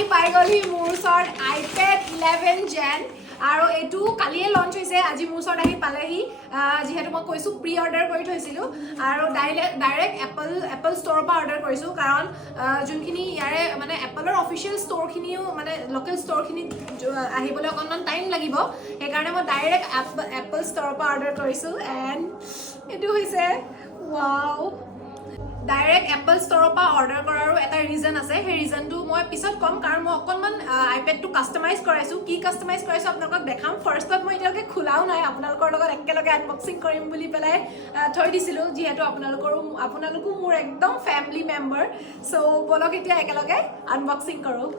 আহি পাই গ'লহি মোৰ ওচৰত iPad 11 Gen আৰু এইটো কালিয়ে লঞ্চ হৈছে আজি মোৰ ওচৰত আহি পালেহি যিহেতু মই কৈছোঁ প্ৰি অৰ্ডাৰ কৰি থৈছিলোঁ আৰু ডাইৰেক্ট এপল ষ্ট'ৰৰ পৰা অৰ্ডাৰ কৰিছোঁ কাৰণ যোনখিনি ইয়াৰে মানে এপলৰ অফিচিয়েল ষ্ট'ৰখিনিও মানে লোকেল ষ্ট'ৰখিনিত আহিবলৈ অকণমান টাইম লাগিব সেইকাৰণে মই ডাইৰেক্ট এপল ষ্ট'ৰৰ পৰা অৰ্ডাৰ কৰিছোঁ এণ্ড এইটো হৈছে ৱাও ডাইৰেক্ট এপল ষ্ট'ৰৰ পৰা অৰ্ডাৰ কৰাৰো এটা ৰিজন আছে সেই ৰিজনটো মই পিছত ক'ম কাৰণ মই অকণমান আইপেডটো কাষ্টমাইজ কৰাইছোঁ কি কাষ্টমাইজ কৰাইছোঁ আপোনালোকক দেখাম ফাৰ্ষ্টত মই এতিয়ালৈকে খোলাও নাই আপোনালোকৰ লগত একেলগে আনবক্সিং কৰিম বুলি পেলাই থৈ দিছিলোঁ যিহেতু আপোনালোকো মোৰ একদম ফেমিলি মেম্বাৰ চ' ব'লক এতিয়া একেলগে আনবক্সিং কৰোঁ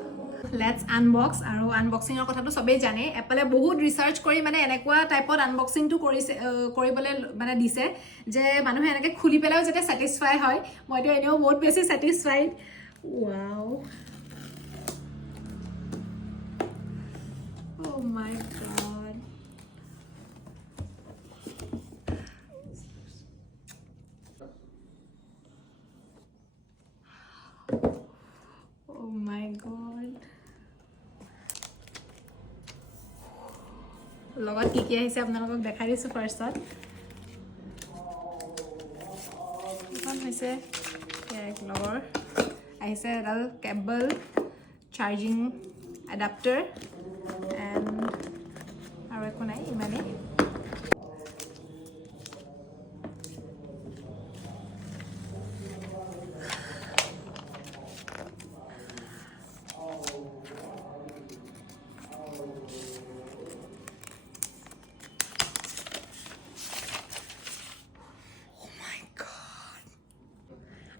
লেটছ আনবক্স আৰু আনবক্সিঙৰ কথাটো চবেই জানে এপলে বহুত ৰিচাৰ্চ কৰি মানে এনেকুৱা টাইপত আনবক্সিংটো কৰিবলৈ মানে দিছে যে মানুহে এনেকৈ খুলি পেলাইও যাতে ছেটিছফাই হয় মইতো এনেও বহুত বেছি ছেটিছফাইড ৱাও অ' মাই গড অ' মাই গড লগত কি কি আহিছে আপোনালোকক দেখাই দিছোঁ ফাৰ্ষ্টত এখন হৈছে লগৰ আহিছে এডাল কেবল চাৰ্জিং এডাপ্টাৰ এণ্ড আৰু একো নাই ইমানেই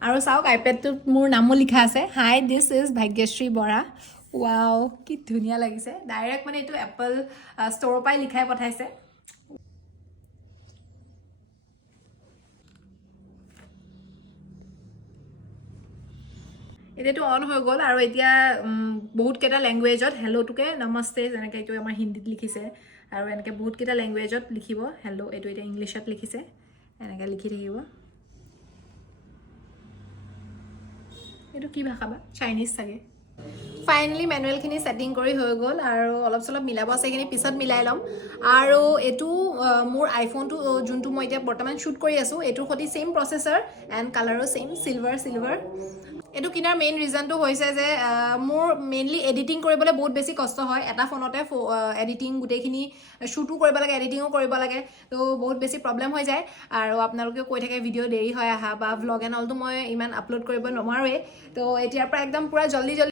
আৰু চাওক আইপেডটোত মোৰ নামো লিখা আছে hi this is Bhagyashree Bora wow কি ধুনীয়া লাগিছে ডাইৰেক্ট মানে এইটো এপল ষ্ট'ৰৰ পৰাই লিখাই পঠাইছে এতিয়াতো অন হৈ গ'ল আৰু এতিয়া বহুতকেইটা লেংগুৱেজত হেল্ল'টোকে নমস্তে যেনেকৈ এইটো আমাৰ হিন্দীত লিখিছে আৰু এনেকৈ বহুতকেইটা লেংগুৱেজত লিখিব হেল্ল' এইটো এতিয়া ইংলিছত লিখিছে এনেকৈ লিখি থাকিব এইটো কি ভাষা বা চাইনিজ চাগে ফাইনেলি মেনুৱেলখিনি ছেটিং কৰি হৈ গ'ল আৰু অলপ চলপ মিলাব আছে সেইখিনি পিছত মিলাই ল'ম আৰু এইটো মোৰ আইফোনটো যোনটো মই এতিয়া বৰ্তমান শ্বুট কৰি আছোঁ এইটোৰ সৈতে ছেইম প্ৰচেছৰ এণ্ড কালাৰো ছেইম চিলভাৰ এইটো কিনাৰ মেইন ৰিজনটো হৈছে যে মোৰ মেইনলি এডিটিং কৰিবলৈ বহুত বেছি কষ্ট হয় এটা ফোনতে এডিটিং গোটেইখিনি শ্বুটো কৰিব লাগে এডিটিঙো কৰিব লাগে তো বহুত বেছি প্ৰব্লেম হৈ যায় আৰু আপোনালোকেও কৈ থাকে ভিডিঅ' দেৰি হয় আহা বা ভ্লগ এণ্ড অলটো মই ইমান আপলোড কৰিব নোৱাৰোৱেই তো এতিয়াৰ পৰা একদম পূৰা জল্দি